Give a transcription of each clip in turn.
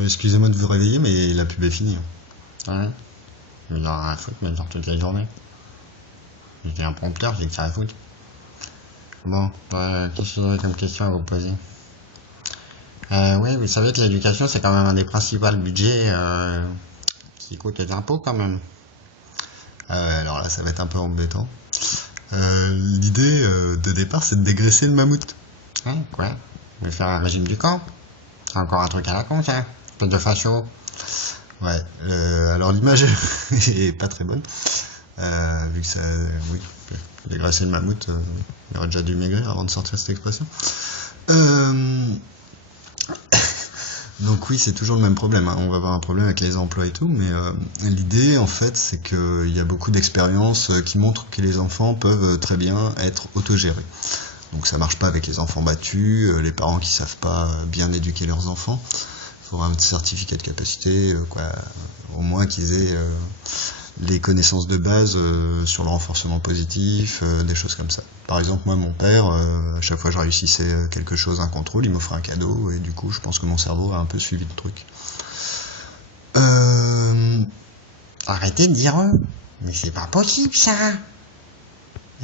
Excusez-moi de vous réveiller, mais la pub est finie. Ouais. Mais il aura rien à foutre, mais genre toute la journée. J'étais un prompteur, j'ai que ça à foutre. Bon, qu'est-ce que j'aurais comme question à vous poser? Oui, vous savez que l'éducation, c'est quand même un des principaux budgets qui coûte les impôts quand même. Alors là, ça va être un peu embêtant. L'idée de départ, c'est de dégraisser le mammouth. Hein, quoi? Vous voulez faire un régime du camp? C'est encore un truc à la con, ça? Peu de facho. Ouais, alors l'image est pas très bonne. Vu que ça, oui, dégraisser le mammouth, il aurait déjà dû maigrir avant de sortir cette expression. Euh, donc oui, c'est toujours le même problème, hein. On va avoir un problème avec les emplois et tout, mais l'idée, en fait, c'est qu'il y a beaucoup d'expériences qui montrent que les enfants peuvent très bien être autogérés. Donc ça marche pas avec les enfants battus, les parents qui savent pas bien éduquer leurs enfants. Il faudra un certificat de capacité, quoi, au moins qu'ils aient les connaissances de base sur le renforcement positif, des choses comme ça. Par exemple, moi, mon père, à chaque fois que je réussissais quelque chose, un contrôle, il m'offrait un cadeau, et du coup, je pense que mon cerveau a un peu suivi le truc. Arrêtez de dire eux, mais c'est pas possible ça.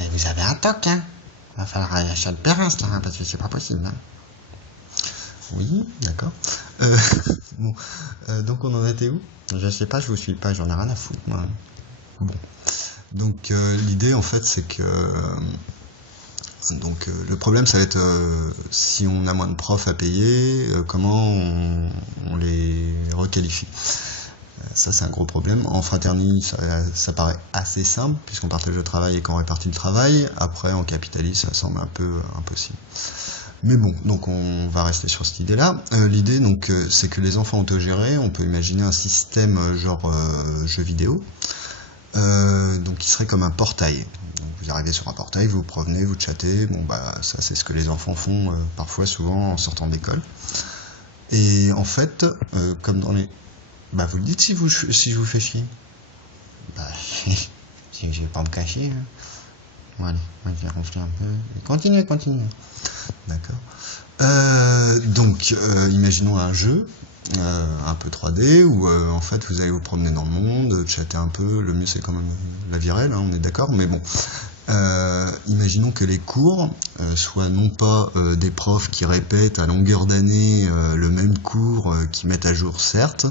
Et vous avez un toc, hein. Va falloir aller acheter de Perrin, là, hein, parce que c'est pas possible, hein. Oui, d'accord. Euh, bon, donc on en était où? Je sais pas, je vous suis pas, j'en ai rien à foutre, moi. Bon. Donc l'idée en fait c'est que le problème ça va être si on a moins de profs à payer, comment on les requalifie. Ça c'est un gros problème. En fraternité ça paraît assez simple puisqu'on partage le travail et qu'on répartit le travail. Après en capitalisme ça semble un peu impossible. Mais bon, donc on va rester sur cette idée-là. L'idée donc c'est que les enfants autogérés, on peut imaginer un système genre jeu vidéo. Donc qui serait comme un portail. Donc, vous arrivez sur un portail, vous vous promenez, vous chattez, bon bah ça c'est ce que les enfants font parfois souvent en sortant d'école. Et en fait, comme dans les... Bah vous le dites si je vous fais chier. Bah si je vais pas me cacher. Hein. Voilà, moi je vais ronfler un peu. Continuez. D'accord. Imaginons un jeu un peu 3D où en fait vous allez vous promener dans le monde, chatter un peu, le mieux c'est quand même la vie réelle, hein, on est d'accord, mais bon. Imaginons que les cours soient non pas des profs qui répètent à longueur d'année le même cours, qui mettent à jour certes,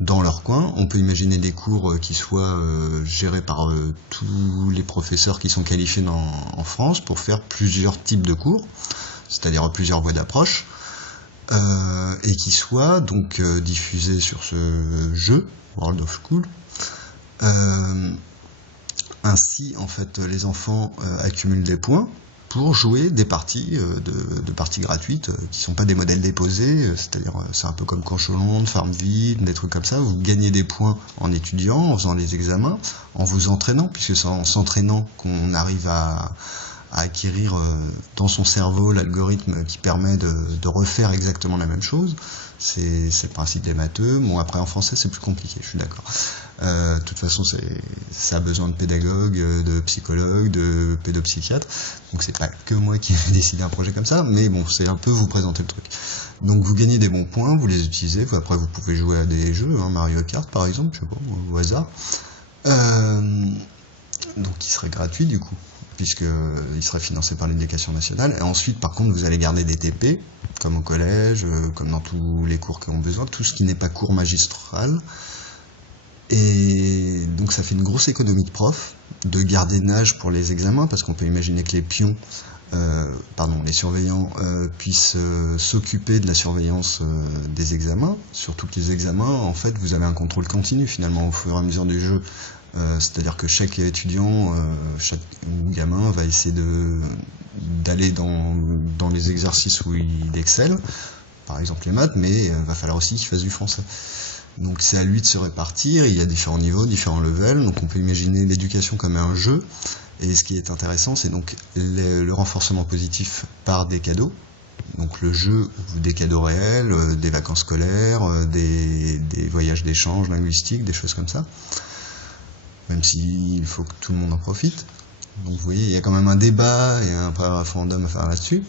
dans leur coin. On peut imaginer des cours qui soient gérés par tous les professeurs qui sont qualifiés en France pour faire plusieurs types de cours, c'est-à-dire plusieurs voies d'approche, et qui soient donc diffusés sur ce jeu, World of School. Ainsi, en fait, les enfants accumulent des points pour jouer des parties de parties gratuites qui sont pas des modèles déposés, c'est-à-dire c'est un peu comme Cancholonde, Farmville, des trucs comme ça. Vous gagnez des points en étudiant, en faisant des examens, en vous entraînant, puisque c'est en s'entraînant qu'on arrive à acquérir dans son cerveau l'algorithme qui permet de refaire exactement la même chose. C'est le principe des matheux. Bon, après en français c'est plus compliqué, je suis d'accord. De toute façon ça a besoin de pédagogues, de psychologues, de pédopsychiatres, donc c'est pas que moi qui ai décidé un projet comme ça, mais bon, c'est un peu vous présenter le truc. Donc vous gagnez des bons points, vous les utilisez, après vous pouvez jouer à des jeux, hein, Mario Kart par exemple, je sais pas, au hasard, donc qui serait gratuit du coup, puisqu'il serait financé par l'éducation nationale. Et ensuite, par contre, vous allez garder des TP, comme au collège, comme dans tous les cours qui ont besoin, tout ce qui n'est pas cours magistral. Et donc ça fait une grosse économie de profs, de gardiennage pour les examens, parce qu'on peut imaginer que les pions, les surveillants puissent s'occuper de la surveillance des examens, surtout que les examens, en fait, vous avez un contrôle continu finalement au fur et à mesure du jeu. C'est-à-dire que chaque étudiant, chaque gamin va essayer d'aller dans les exercices où il excelle, par exemple les maths, mais va falloir aussi qu'il fasse du français. Donc c'est à lui de se répartir, il y a différents niveaux, différents levels, donc on peut imaginer l'éducation comme un jeu, et ce qui est intéressant c'est donc le renforcement positif par des cadeaux, donc le jeu, des cadeaux réels, des vacances scolaires, des voyages d'échange linguistiques, des choses comme ça, même s'il faut que tout le monde en profite. Donc vous voyez, il y a quand même un débat et un référendum à faire là-dessus.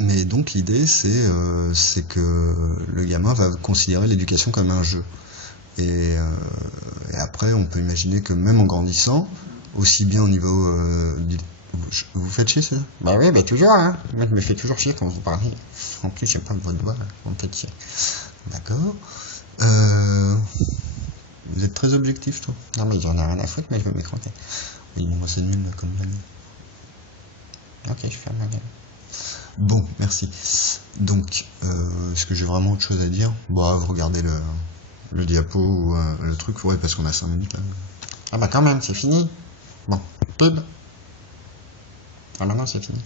Mais donc l'idée c'est que le gamin va considérer l'éducation comme un jeu. Et après on peut imaginer que même en grandissant, aussi bien au niveau vous faites chier ça? Bah oui, bah toujours, hein. Moi, je me fais toujours chier quand vous parlez. En plus, j'ai pas votre doigt, vous me faites chier. D'accord. Euh, Vous êtes très objectif toi. Non, mais j'en ai rien à foutre, mais je veux m'écrouter. Oui, moi c'est nul là, comme blague. Ok, je ferme ma gueule. Bon, merci. Donc, est-ce que j'ai vraiment autre chose à dire? Bon, vous regardez le diapo ou le truc, ouais, parce qu'on a 5 minutes là. Ah bah quand même, c'est fini. Bon, pub. Ah maintenant c'est fini.